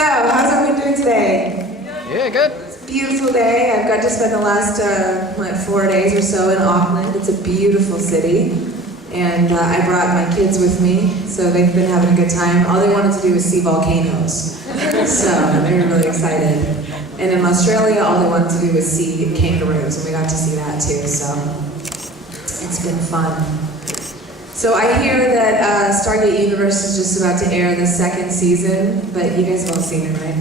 So, how's everyone doing today? Yeah, good. It's a beautiful day. I've got to spend the last 4 days or so in Auckland. It's a beautiful city. And I brought my kids with me, so they've been having a good time. All they wanted to do was see volcanoes. So they were really excited. And in Australia, all they wanted to do was see kangaroos, and we got to see that too, so it's been fun. So I hear that Stargate Universe is just about to air the second season, but you guys have all seen it, right?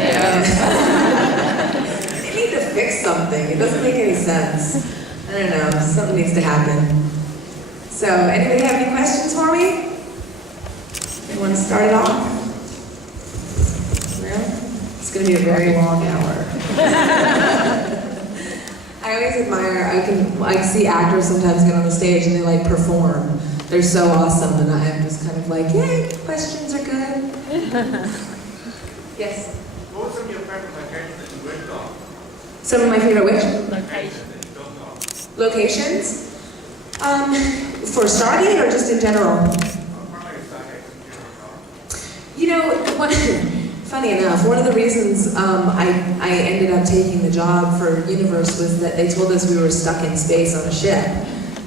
Yeah. They need to fix something. It doesn't make any sense. I don't know, something needs to happen. So, anybody have any questions for me? You want to start it off? No? It's going to be a very long hour. I always admire, I see actors sometimes get on the stage and they like perform. They're so awesome, and I'm just kind of like, yay, questions are good. Yes? What were some of your favorite locations that you worked on? Some of my favorite which? Locations that you worked on. Locations? For Stargate or just in general? You know, funny enough, one of the reasons I ended up taking the job for Universe was that they told us we were stuck in space on a ship.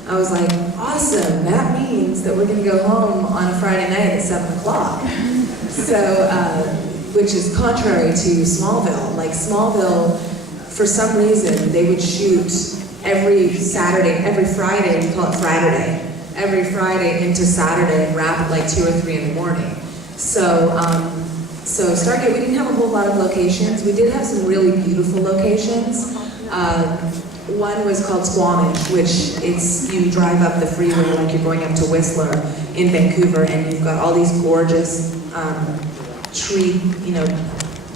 I was like, awesome, that means that we're going to go home on a Friday night at 7 o'clock. So, which is contrary to Smallville. Like Smallville, for some reason, they would shoot every Friday, we call it Friday, every Friday into Saturday and wrap at like 2 or 3 in the morning. So Stargate, we didn't have a whole lot of locations. We did have some really beautiful locations. One was called Squamish, which you drive up the freeway like you're going up to Whistler in Vancouver, and you've got all these gorgeous tree,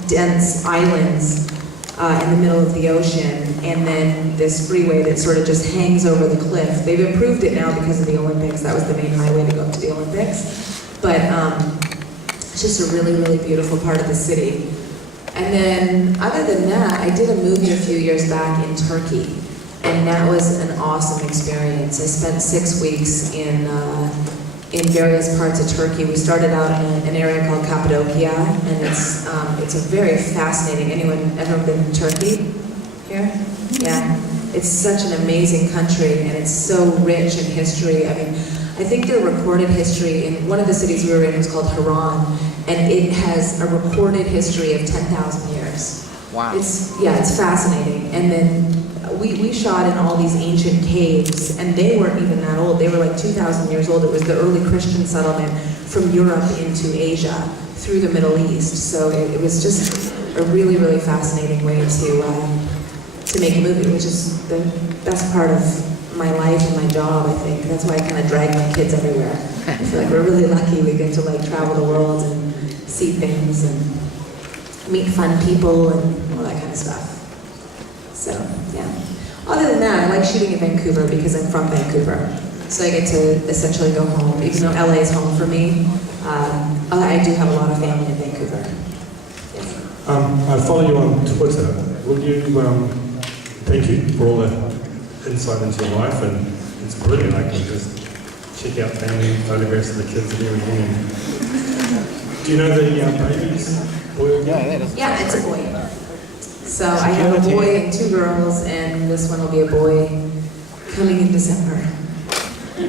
dense islands in the middle of the ocean, and then this freeway that sort of just hangs over the cliff. They've improved it now because of the Olympics. That was the main highway to go up to the Olympics. But it's just a really, really beautiful part of the city. And then, other than that, I did a movie a few years back in Turkey, and that was an awesome experience. I spent 6 weeks in various parts of Turkey. We started out in an area called Cappadocia, and it's a very fascinating. Anyone ever been to Turkey here? Yeah, it's such an amazing country, and it's so rich in history. I mean, I think their recorded history in one of the cities we were in was called Haran, and it has a recorded history of 10,000 years. Wow. It's fascinating. And then we shot in all these ancient caves, and they weren't even that old. They were like 2,000 years old. It was the early Christian settlement from Europe into Asia through the Middle East. So it was just a really, really fascinating way to make a movie, which is the best part of my life and my job, I think. That's why I kind of drag my kids everywhere. I feel like we're really lucky we get to like travel the world and see things and meet fun people and all that kind of stuff. So, yeah. Other than that, I like shooting in Vancouver because I'm from Vancouver. So I get to essentially go home, even though LA is home for me. I do have a lot of family in Vancouver. Yes. I follow you on Twitter. Will you, thank you for all the insight into your life, and it's brilliant. I can just check out family photographs of the kids and everything. And do you know the babies? Yeah, it's a boy. So I have a boy and 2 girls, and this one will be a boy coming in December. I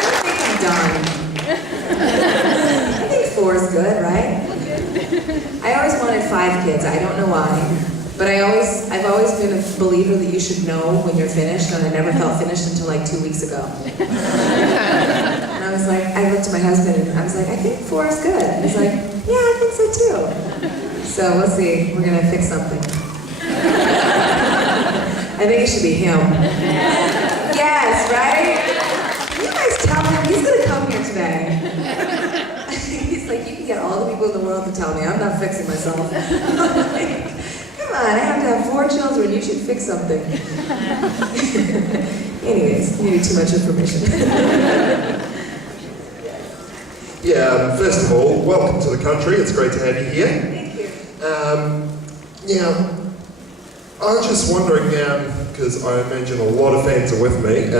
don't think I'm done. I think 4 is good, right? I always wanted 5 kids. I don't know why. But I've always been a believer that you should know when you're finished, and I never felt finished until like 2 weeks ago. And I was like, I looked at my husband and I was like, I think 4 is good. And he's like, yeah, I think so too. So we'll see, we're gonna fix something. I think it should be him. Yes, right? You guys tell him, he's gonna come here today. He's like, you can get all the people in the world to tell me, I'm not fixing myself. Come on, I have to have 4 children, you should fix something. Anyways, you need too much information. Yeah, first of all, welcome to the country. It's great to have you here. Thank you. I was just wondering, because I imagine a lot of fans are with me,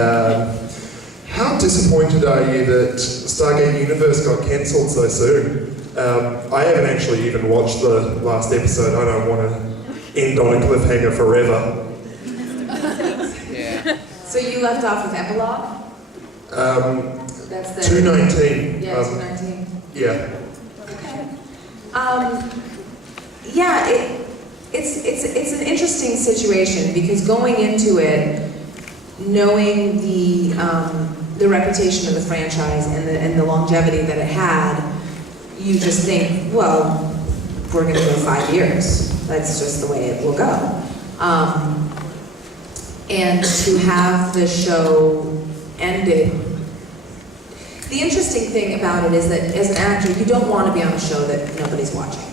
how disappointed are you that Stargate Universe got cancelled so soon. I haven't actually even watched the last episode. I don't want to end on a cliffhanger forever. Yeah. So you left off with epilogue? That's the 219. Yeah, 219. Yeah. Okay. Yeah, it's an interesting situation because going into it, knowing the reputation of the franchise and the longevity that it had, you just think, well, we're going to go 5 years. That's just the way it will go. And to have the show ended. The interesting thing about it is that as an actor, you don't want to be on a show that nobody's watching.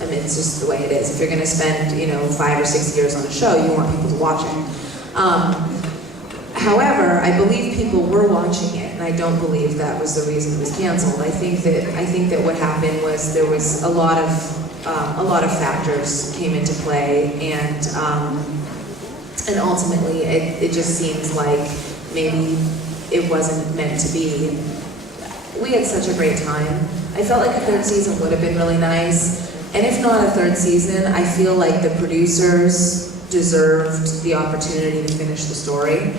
I mean, it's just the way it is. If you're going to spend, 5 or 6 years on a show, you want people to watch it. However, I believe people were watching it, and I don't believe that was the reason it was canceled. I think that what happened was there was a lot of factors came into play, and ultimately it just seems like maybe it wasn't meant to be. We had such a great time. I felt like a third season would have been really nice. And if not a third season, I feel like the producers deserved the opportunity to finish the story.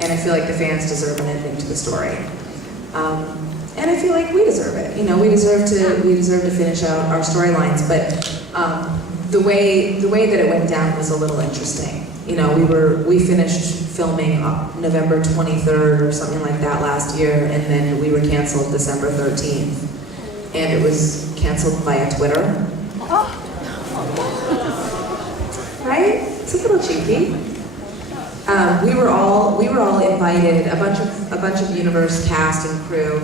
And I feel like the fans deserve an ending to the story. And I feel like we deserve it. We deserve to finish out our storylines. But the way that it went down was a little interesting. We finished filming November 23rd or something like that last year, and then we were canceled December 13th. And it was canceled via Twitter. Right? It's a little cheeky. We were all invited, a bunch of Universe cast and crew,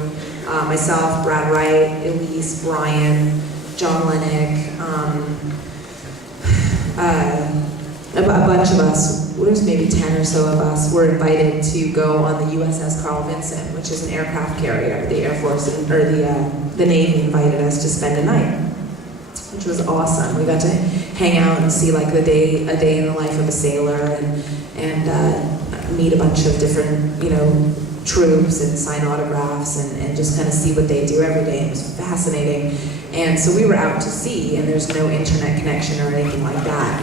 myself, Brad Wright, Elise, Brian, John Lennick, a bunch of us, there's maybe 10 or so of us, were invited to go on the USS Carl Vinson, which is an aircraft carrier. The Air Force, or the Navy invited us to spend a night, which was awesome. We got to hang out and see like a day in the life of a sailor, and meet a bunch of different, troops and sign autographs and just kind of see what they do every day. It was fascinating. And so we were out to sea, and there's no internet connection or anything like that.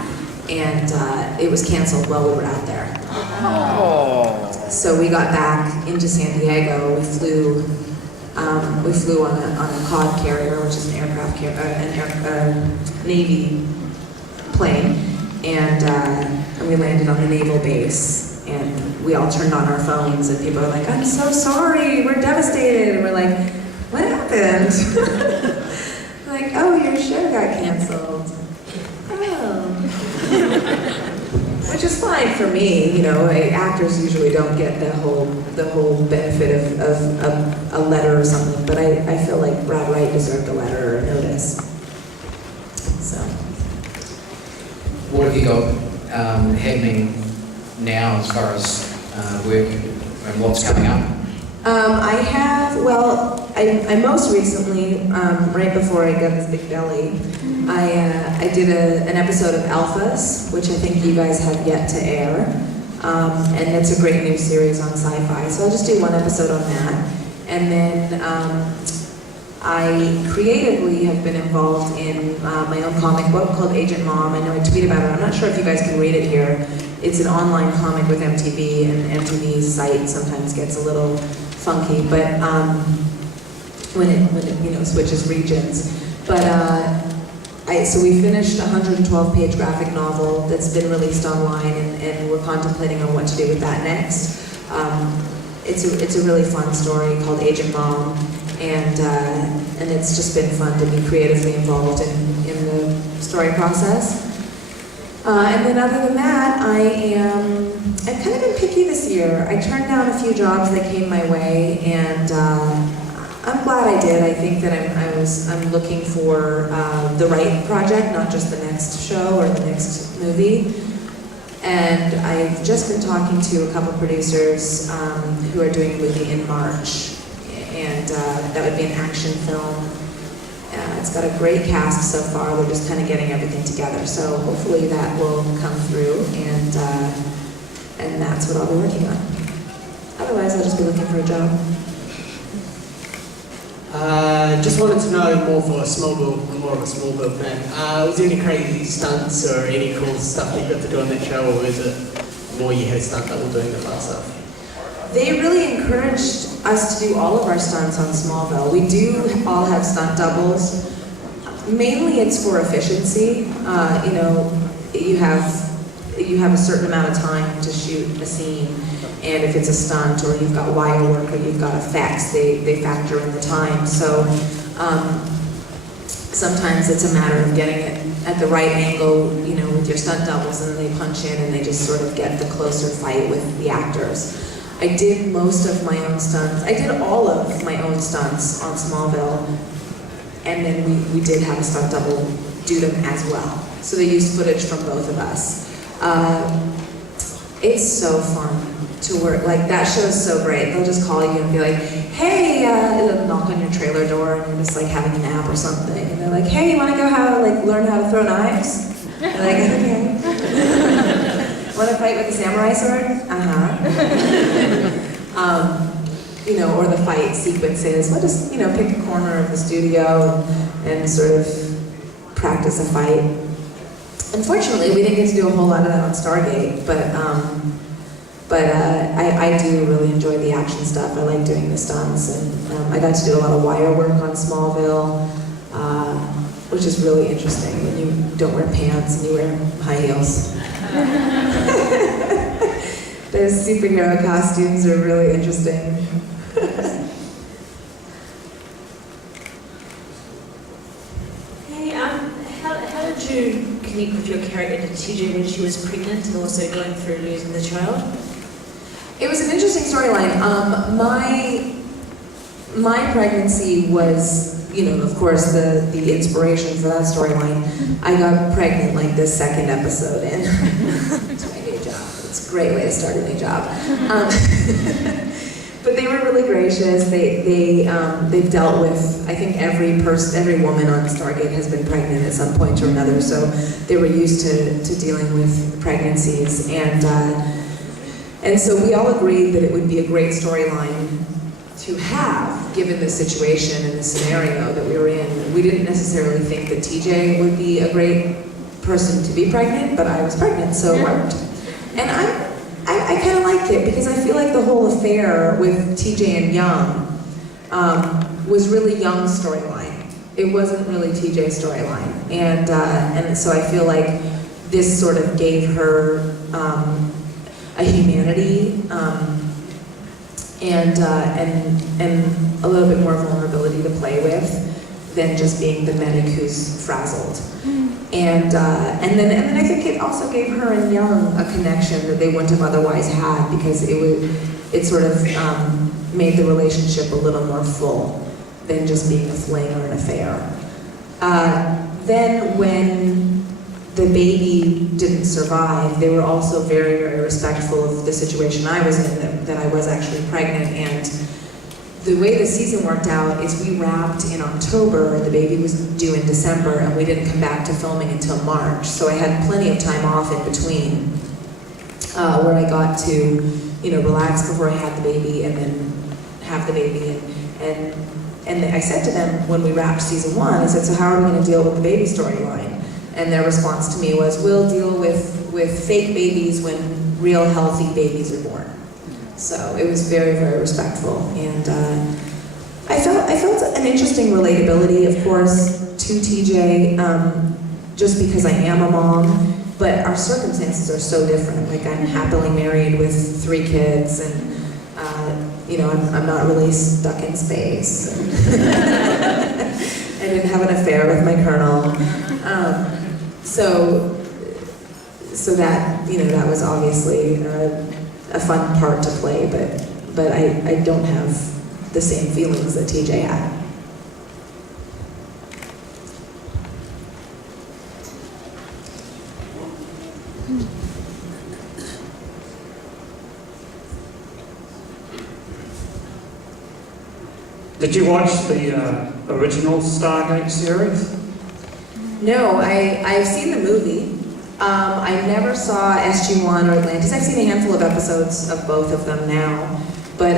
And it was canceled while we were out there. Oh. So we got back into San Diego. We flew on a cod carrier, which is an aircraft Navy plane, and we landed on the naval base. And we all turned on our phones, and people were like, "I'm so sorry, we're devastated." And we're like, "What happened?" Like, "Oh, your show got canceled." Oh. Which is fine for me, actors usually don't get the whole benefit of a letter or something, but I feel like Brad Wright deserved a letter or a notice. So. What have you got happening now as far as work and what's coming up? I most recently, right before I got this big belly, I did an episode of Alphas, which I think you guys have yet to air, and it's a great new series on Sci-Fi, so I'll just do one episode on that. And then I creatively have been involved in my own comic book called Agent Mom. I know I tweet about it. I'm not sure if you guys can read it here. It's an online comic with MTV, and MTV's site sometimes gets a little funky, but when it switches regions. But so we finished a 112-page graphic novel that's been released online, and we're contemplating on what to do with that next. It's a really fun story called Agent Mom, and it's just been fun to be creatively involved in the story process. And then other than that, I've kind of been picky this year. I turned down a few jobs that came my way, and I'm glad I did. I think that I'm looking for the right project, not just the next show or the next movie. And I've just been talking to a couple producers who are doing a movie in March, and that would be an action film. It's got a great cast so far. We're just kind of getting everything together. So hopefully that will come through, and that's what I'll be working on. Otherwise, I'll just be looking for a job. Just wanted to know more for a small build, more of a small build fan. Was there any crazy stunts or any cool stuff that you got to do on that show, or is it more you had a stunt double doing the fast stuff? They really encouraged us to do all of our stunts on Smallville. We do all have stunt doubles. Mainly it's for efficiency. You know, you have a certain amount of time to shoot a scene, and if it's a stunt or you've got wire work or you've got effects, they factor in the time. So sometimes it's a matter of getting it at the right angle, you know, with your stunt doubles, and then they punch in and they just sort of get the closer fight with the actors. I did most of my own stunts. I did all of my own stunts on Smallville, and then we did have a stunt double do them as well. So they used footage from both of us. It's so fun to work. Like, that show is so great. They'll just call you and be like, hey, they'll knock on your trailer door and you're just like having a nap or something. And they're like, hey, you want to go learn how to throw knives? You're like, okay. Want to fight with a samurai sword? You know, or the fight sequences. We'll just, you know, pick a corner of the studio and sort of practice a fight. Unfortunately, we didn't get to do a whole lot of that on Stargate, but I do really enjoy the action stuff. I like doing the stunts, and I got to do a lot of wire work on Smallville, which is really interesting when you don't wear pants and you wear high heels. Those superhero costumes are really interesting. Hey, how did you connect with your character TJ when she was pregnant and also going through losing the child? It was an interesting storyline. My pregnancy was, you know, of course, the inspiration for that storyline. I got pregnant like the second episode in. It's my new job. It's a great way to start a new job. But they were really gracious. They've dealt with, I think every woman on Stargate has been pregnant at some point or another, so they were used to dealing with pregnancies, and so we all agreed that it would be a great storyline to have, given the situation and the scenario that we were in. We didn't necessarily think that TJ would be a great person to be pregnant, but I was pregnant, so it worked. And I kind of liked it, because I feel like the whole affair with TJ and Young was really Young's storyline. It wasn't really TJ's storyline. And so I feel like this sort of gave her a humanity and a little bit more vulnerability to play with than just being the medic who's frazzled. And then I think it also gave her and Young a connection that they wouldn't have otherwise had, because it sort of made the relationship a little more full than just being a fling or an affair. Then when the baby didn't survive, they were also very, very respectful of the situation I was in, that I was actually pregnant. And the way the season worked out is we wrapped in October, the baby was due in December, and we didn't come back to filming until March. So I had plenty of time off in between, where I got to, you know, relax before I had the baby and then have the baby. And I said to them when we wrapped season 1, I said, so how are we going to deal with the baby storyline? And their response to me was, we'll deal with fake babies when real healthy babies are born. So it was very, very respectful. And I felt an interesting relatability, of course, to TJ, just because I am a mom, but our circumstances are so different. Like, I'm happily married with 3 kids, and you know, I'm not really stuck in space. I didn't have an affair with my colonel. So that, you know, that was obviously a fun part to play, but I don't have the same feelings that TJ had. Did you watch the original Stargate series? No, I've seen the movie. I never saw SG-1 or Atlantis. I've seen a handful of episodes of both of them now, but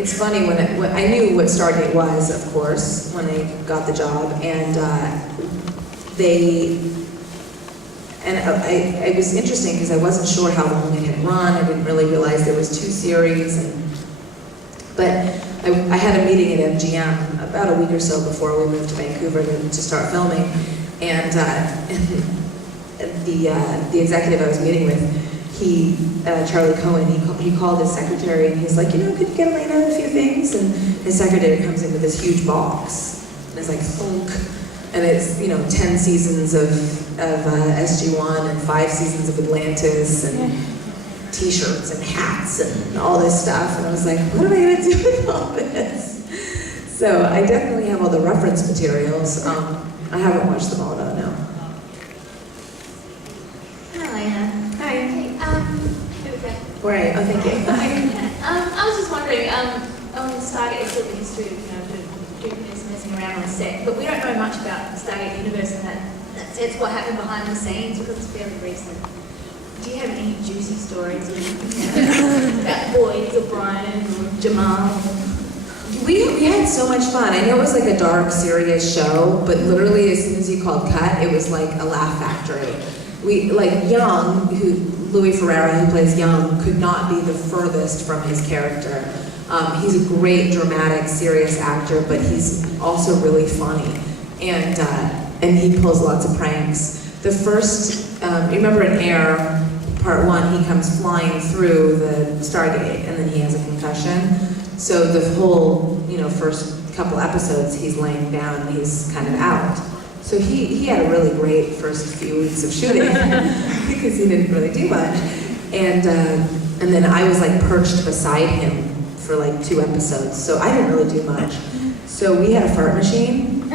it's funny when I knew what Stargate was, of course, when I got the job, and it was interesting because I wasn't sure how long it had run. I didn't really realize there was 2 series, but I had a meeting at MGM about a week or so before we moved to Vancouver to start filming, and the executive I was meeting with, Charlie Cohen, he called his secretary and he's like, could you get Alaina a few things? And his secretary comes in with this huge box, and it's like thunk, and it's 10 seasons of SG1 and 5 seasons of Atlantis and T-shirts and hats and all this stuff, and I was like, what am I going to do with all this? So I definitely have all the reference materials. I haven't watched them all though, no. Hi, Alaina. Hi. Hey, here we go. Right. Oh, thank you. I was just wondering, on Stargate, it's sort of the history of, doing this messing around on set, but we don't know much about the Stargate universe and that sense, what happened behind the scenes, because it's fairly recent. Do you have any juicy stories about Boyd or Brian or Jamal? We had so much fun. I know it was like a dark, serious show, but literally as soon as you called cut, it was like a laugh factory. Young, Louis Ferreira, who plays Young, could not be the furthest from his character. He's a great, dramatic, serious actor, but he's also really funny, and he pulls lots of pranks. The first, remember in Air, Part 1, he comes flying through the Stargate, and then he has a concussion. So the whole, first couple episodes, he's laying down and he's kind of out. So he had a really great first few weeks of shooting because he didn't really do much. And then I was like perched beside him for like 2 episodes, so I didn't really do much. So we had a fart machine,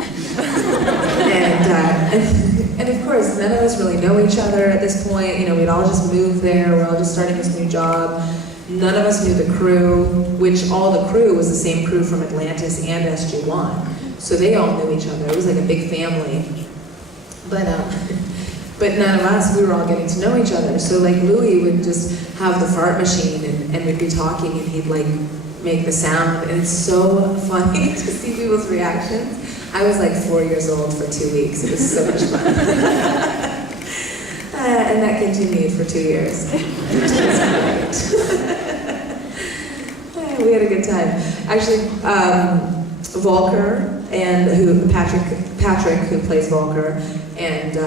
and of course none of us really know each other at this point. We'd all just moved there. We're all just starting this new job. None of us knew the crew, which all the crew was the same crew from Atlantis and SG1. So they all knew each other. It was like a big family. But none of us, we were all getting to know each other. So like Louis would just have the fart machine and we'd be talking and he'd like make the sound. And it's so funny to see people's reactions. I was like 4 years old for 2 weeks. It was so much fun. And that continued for 2 years. We had a good time. Actually, Volker and Patrick, who plays Volker, and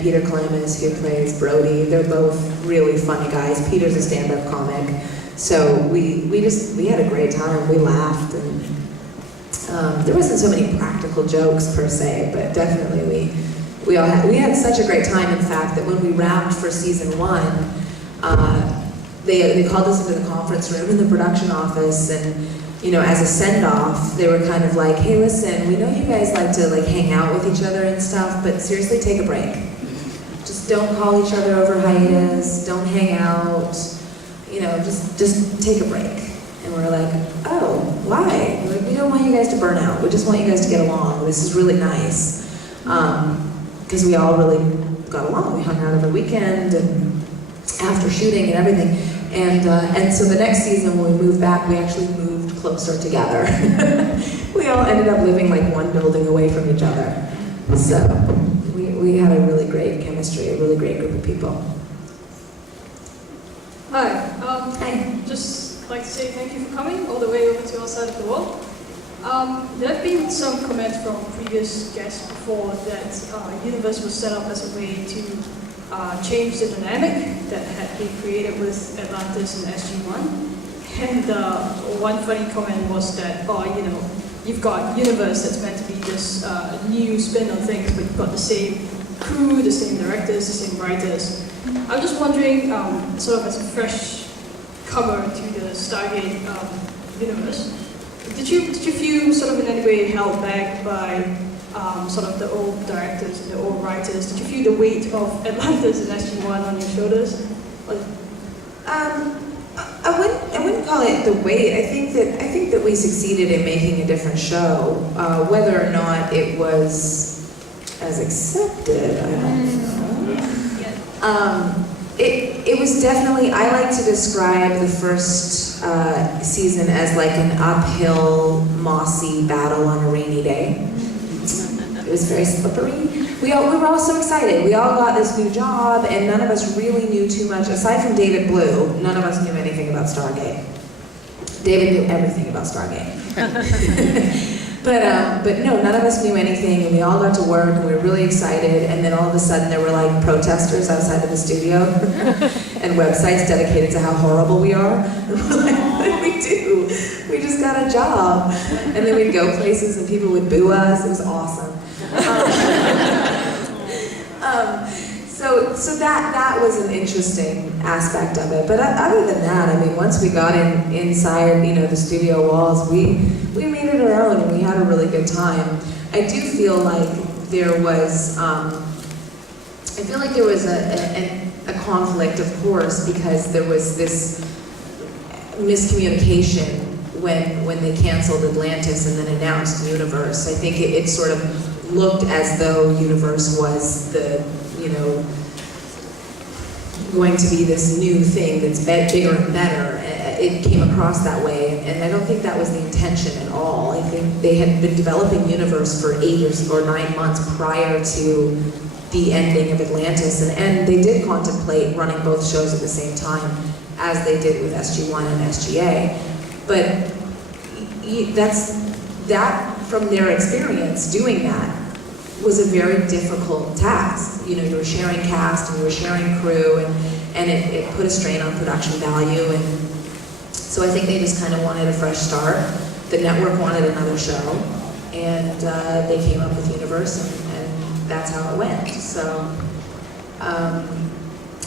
Peter Calamis, who plays Brody, they're both really funny guys. Peter's a stand-up comic, so we had a great time. We laughed, and there wasn't so many practical jokes per se, but definitely we had such a great time. In fact, that when we wrapped for season 1, they called us into the conference room in the production office, and as a send-off, they were kind of like, hey, listen, we know you guys like to hang out with each other and stuff, but seriously, take a break. Just don't call each other over hiatus, don't hang out, just take a break. And we're like, oh, why? We're like, we don't want you guys to burn out. We just want you guys to get along. This is really nice. Because we all really got along. We hung out every weekend and after shooting and everything. And so the next season when we moved back, we actually moved closer together. We all ended up living like one building away from each other. So we had a really great chemistry, a really great group of people. Hi. Hi. Just like to say thank you for coming all the way over to our side of the world. There have been some comments from previous guests before that Universe was set up as a way to change the dynamic that had been created with Atlantis and SG1. And one funny comment was that, you've got Universe that's meant to be this new spin on things, but you've got the same crew, the same directors, the same writers. I'm just wondering, sort of as a fresh comer to the Stargate universe, did you feel sort of in any way held back by sort of the old directors and the old writers? Did you feel the weight of Atlantis and SG1 on your shoulders? I wouldn't call it the weight. I think that we succeeded in making a different show. Whether or not it was as accepted, I don't know. It was definitely, I like to describe the first season as like an uphill, mossy battle on a rainy day. It was very slippery. We were all so excited. We all got this new job, and none of us really knew too much. Aside from David Blue, none of us knew anything about Stargate. David knew everything about Stargate. But no, none of us knew anything, and we all got to work, and we were really excited, and then all of a sudden there were like protesters outside of the studio, and websites dedicated to how horrible we are. And we're like, what did we do? We just got a job. And then we'd go places and people would boo us. It was awesome. So that was an interesting aspect of it. But other than that, I mean, once we got inside, the studio walls, we made it our own, and we had a really good time. I do feel like there was, a conflict, of course, because there was this miscommunication when they canceled Atlantis and then announced Universe. I think it sort of looked as though Universe was the, going to be this new thing that's bigger and better. It came across that way, and I don't think that was the intention at all. I think they had been developing Universe for 8 or 9 months prior to the ending of Atlantis, and they did contemplate running both shows at the same time, as they did with SG1 and SGA. But that from their experience doing that was a very difficult task. You were sharing cast and you were sharing crew, and it put a strain on production value. And so I think they just kind of wanted a fresh start. The network wanted another show, and they came up with Universe, and that's how it went. So I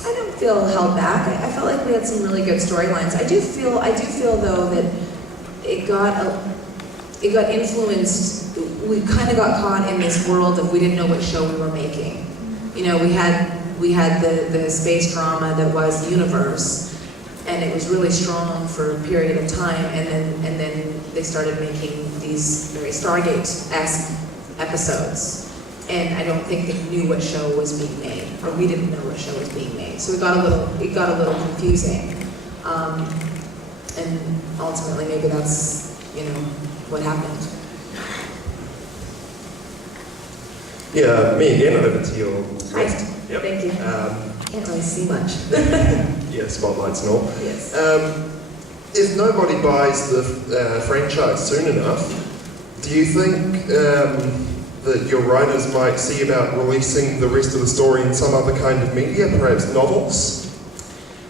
don't feel held back. I felt like we had some really good storylines. I do feel though that it got influenced. We kind of got caught in this world of we didn't know what show we were making. We had the space drama that was Universe, and it was really strong for a period of time, and then they started making these very Stargate-esque episodes, and I don't think they knew what show was being made, or we didn't know what show was being made. So it got a little confusing, and ultimately maybe that's what happened. Yeah, me again, over to your Hi. Yep. Thank you. Can't really see much. Yeah, spotlights and all. Yes. If nobody buys the franchise soon enough, do you think that your writers might see about releasing the rest of the story in some other kind of media, perhaps novels?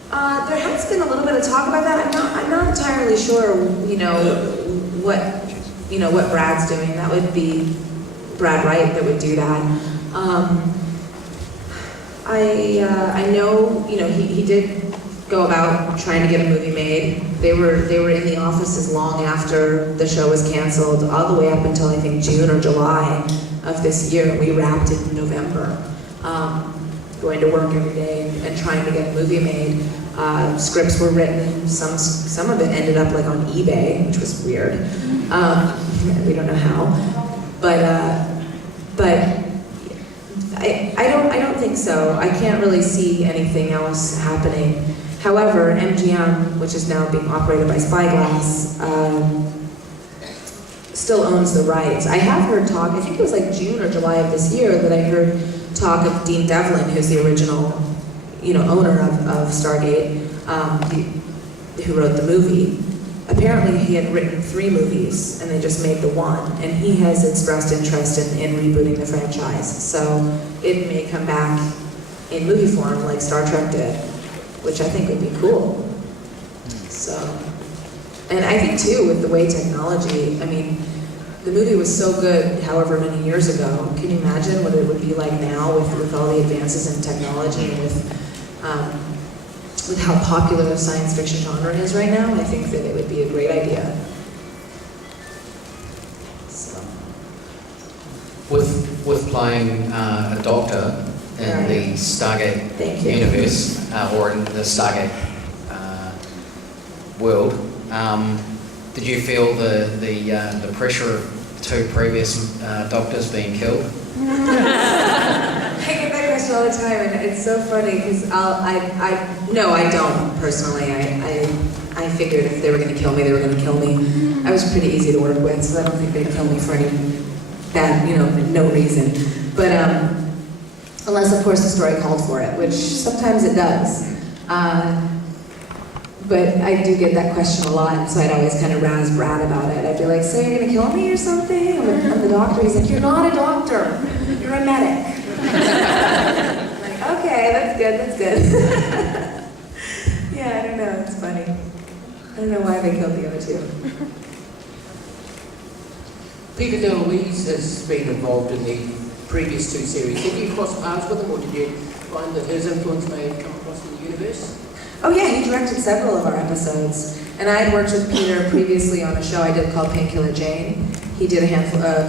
There has been a little bit of talk about that. I'm not entirely sure, what Brad's doing. That would be Brad Wright that would do that. I know, he did go about trying to get a movie made. They were in the office long after the show was canceled, all the way up until I think June or July of this year. We wrapped it in November. Going to work every day and trying to get a movie made. Scripts were written. Some of it ended up like on eBay, which was weird. We don't know how, but I don't think so. I can't really see anything else happening. However, MGM, which is now being operated by Spyglass, still owns the rights. I have heard talk, I think it was like June or July of this year, that I heard talk of Dean Devlin, who's the original, owner of Stargate, who wrote the movie. Apparently he had written 3 movies, and they just made the one, and he has expressed interest in rebooting the franchise. So it may come back in movie form like Star Trek did, which I think would be cool. So, and I think too, with the way technology, the movie was so good however many years ago. Can you imagine what it would be like now with all the advances in technology and with how popular the science fiction genre is right now? I think that it would be a great idea. So. With playing a doctor in the Stargate universe, or in the Stargate world, did you feel the pressure of 2 previous doctors being killed? I get that question all the time, and it's so funny because no, I don't personally. I figured if they were going to kill me, they were going to kill me. I was pretty easy to work with, so I don't think they'd kill me for any bad, no reason. But unless, of course, the story called for it, which sometimes it does. But I do get that question a lot, so I'd always kind of razz Brad about it. I'd be like, so you're going to kill me or something? I'm the doctor. He's like, you're not a doctor. You're a medic. I'm like, okay, that's good. Yeah, I don't know. It's funny. I don't know why they killed the other two. Peter DeLuise has been involved in the previous two series. Did you cross paths with him, or did you find that his influence may have come across in the universe? Oh yeah, he directed several of our episodes. And I had worked with Peter previously on a show I did called Painkiller Jane. He did a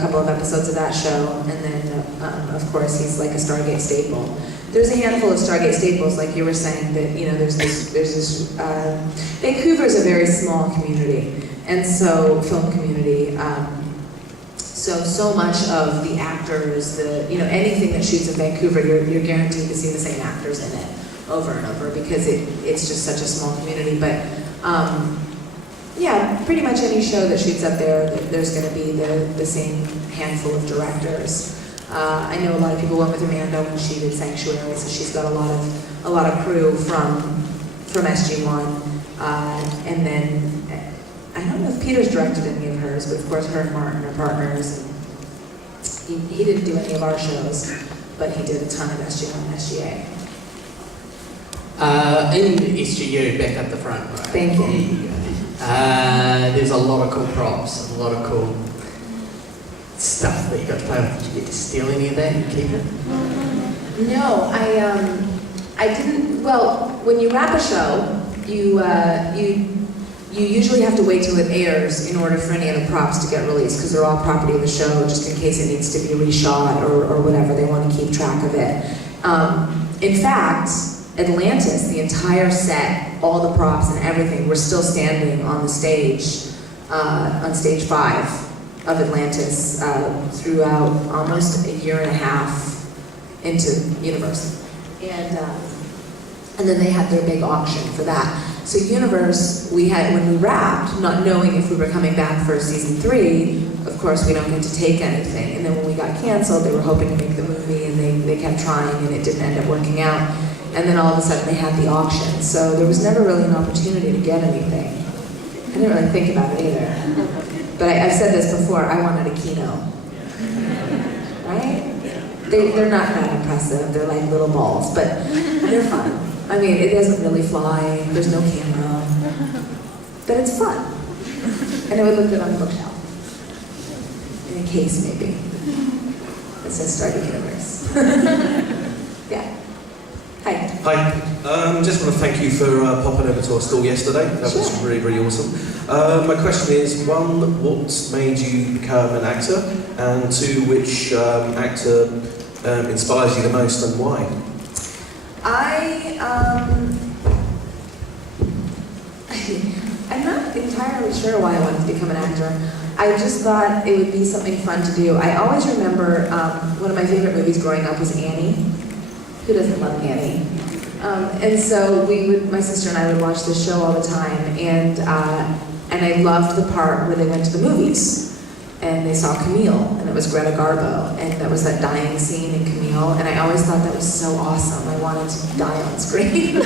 couple of episodes of that show, and then, of course, he's like a Stargate staple. There's a handful of Stargate staples, like you were saying, that, there's this, Vancouver's a very small community, and so, film community, so much of the actors, anything that shoots in Vancouver, you're guaranteed to see the same actors in it over and over, because it's just such a small community. But yeah, pretty much any show that shoots up there, there's going to be the same handful of directors. I know a lot of people went with Amanda when she did Sanctuary, so she's got a lot of crew from SG1, and then I don't know if Peter's directed any of hers, but of course her and Martin are partners. And he didn't do any of our shows, but he did a ton of SG1 and SGA. In SGU, back at the front, right? Thank you. There's a lot of cool props, a lot of cool stuff that you got to play with. Did you get to steal any of that and keep it? No, I didn't. Well, when you wrap a show, you usually have to wait till it airs in order for any of the props to get released, because they're all property of the show, just in case it needs to be reshot or whatever. They want to keep track of it. In fact, Atlantis, the entire set, all the props and everything, were still standing on the stage, on stage 5 of Atlantis, throughout almost a year and a half into Universe. And then they had their big auction for that. So Universe, when we wrapped, not knowing if we were coming back for season 3, of course we don't get to take anything. And then when we got canceled, they were hoping to make the movie, and they kept trying, and it didn't end up working out. And then all of a sudden they had the auction. So there was never really an opportunity to get anything. I didn't really think about it either. But I've said this before, I wanted a Kino. Right? They're not that impressive, they're like little balls, but they're fun. I mean, it doesn't really fly, there's no camera, but it's fun. And it would look good on the bookshelf. In a case, maybe. That says Stargate Universe. Yeah. Hi. Hi. Just want to thank you for popping over to our stall yesterday. That was really, really awesome. My question is, one, what made you become an actor? And two, which actor inspires you the most and why? I'm not entirely sure why I wanted to become an actor. I just thought it would be something fun to do. I always remember one of my favorite movies growing up was Annie. Who doesn't love Annie? And so my sister and I would watch this show all the time, and I loved the part where they went to the movies, and they saw Camille, and it was Greta Garbo, and that was that dying scene in Camille, and I always thought that was so awesome. I wanted to die on screen.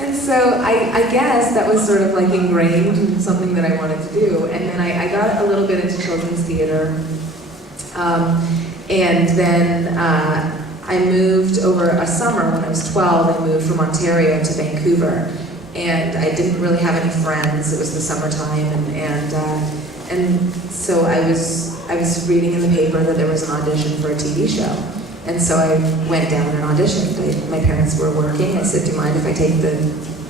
And so I guess that was sort of like ingrained in something that I wanted to do, and then I got a little bit into children's theater. And then I moved over a summer when I was 12. I moved from Ontario to Vancouver, and I didn't really have any friends. It was the summertime, and so I was reading in the paper that there was an audition for a TV show, and so I went down and auditioned. My parents were working. I said, "Do you mind if I take the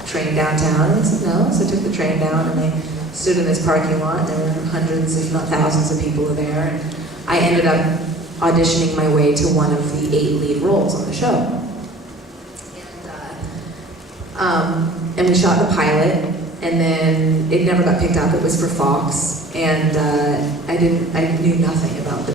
train downtown?" And they said, "No." So I took the train down, and I stood in this parking lot. And there were hundreds, if not thousands, of people there. And I ended up auditioning my way to one of the 8 lead roles on the show. And we shot the pilot, and then it never got picked up. It was for Fox, and I knew nothing about the